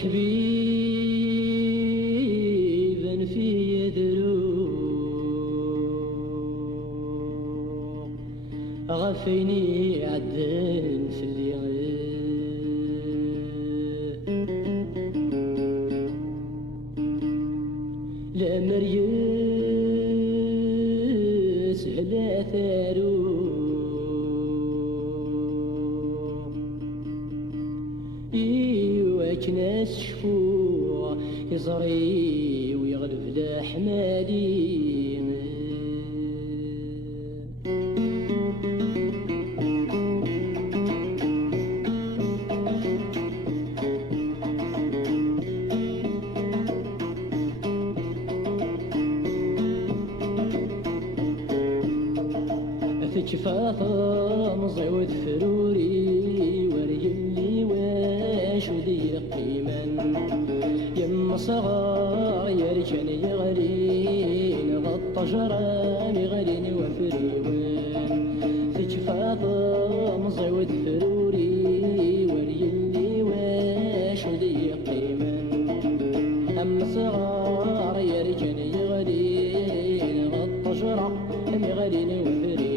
حبيبا في يدرو غفيني عدن في لا مريس على ثارو ناس شفوع يزري ويغلب لحمالي فتشفاطة مزعود فروري وريلي واش ودي قيما يم صغار يرجن يغرين غطى جرامي غرين وفريوان فتشفاطة مزعود فروري وريلي واش ودي قيما أم صغار يرجن يغرين غطى جرامي غرين وفريوان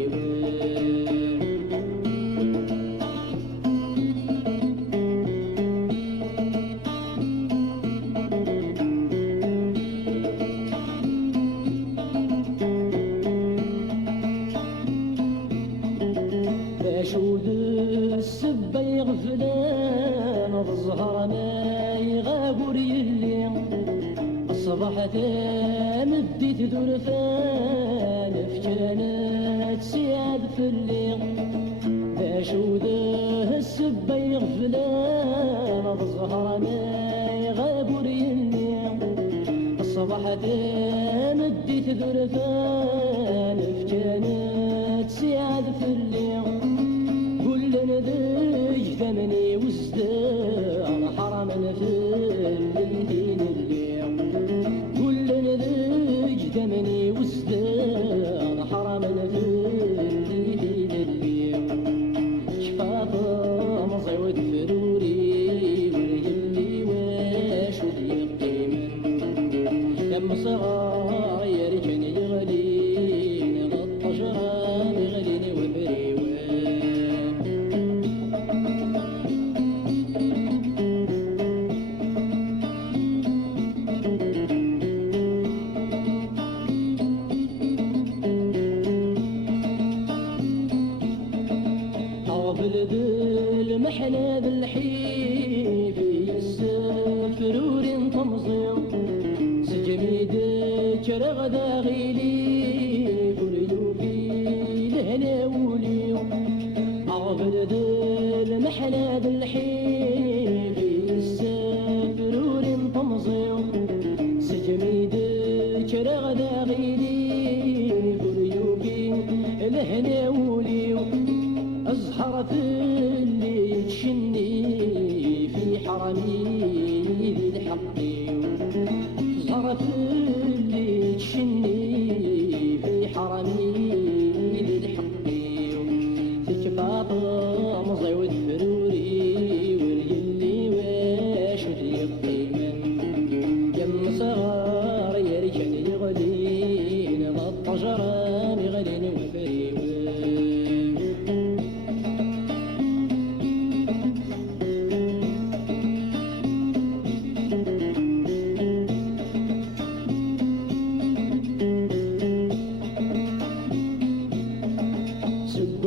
شود السبة يغفلان بالزهر ما يغابر يلي الصباح تمديت درفان فجانت سياد في الليل شود السبة يغفلان بالزهر ما يغابر يلي الصباح تمديت درفان فجانت سياد في الليل ذج ثمني وزدان حرما في الليل اليوم كل ذج ثمني وزدان حرما في الليل اليوم شفاطة مزعود فروري وريلي واش ودي قيما يم صغار يرجن يغلين غطى جرام يغلين وفريوان بلد المحنى بالحيف يسفرور طمزم سجميد شرغ داغيلي فليو في لهنا وليو بلد المحنى بالحيف يسفرور طمزم سجميد شرغ داغيلي فليو في لهنا وليو أزهر في اللي تشني في حرمي ذي الحق أزهر في اللي تشني في حرمي ذي الحق تكفاطة مزعود فروري وريلي واش ودي قيما يم صغار يرجن يغلين غطى جرام يغلين وفريوان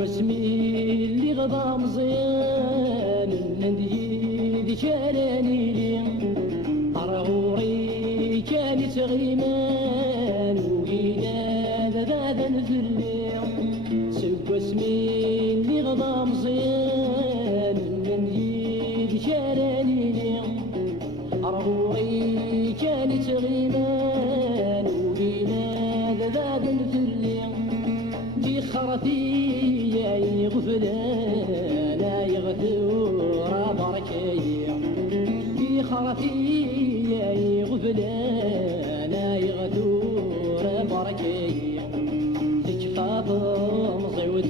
واسمي اللي غضا مزيان الندي كانني لي أرغوري كانت غيمان وقينا ذاذا في الليل سب اسمي اللي غضا مزيان الندي كانني لي أرغوري كانت غيمان وقينا ذاذا في الليل دي خرتي غفلان يغثور بركي في خرتي غفلان يغثور بركي تكفاض مزعود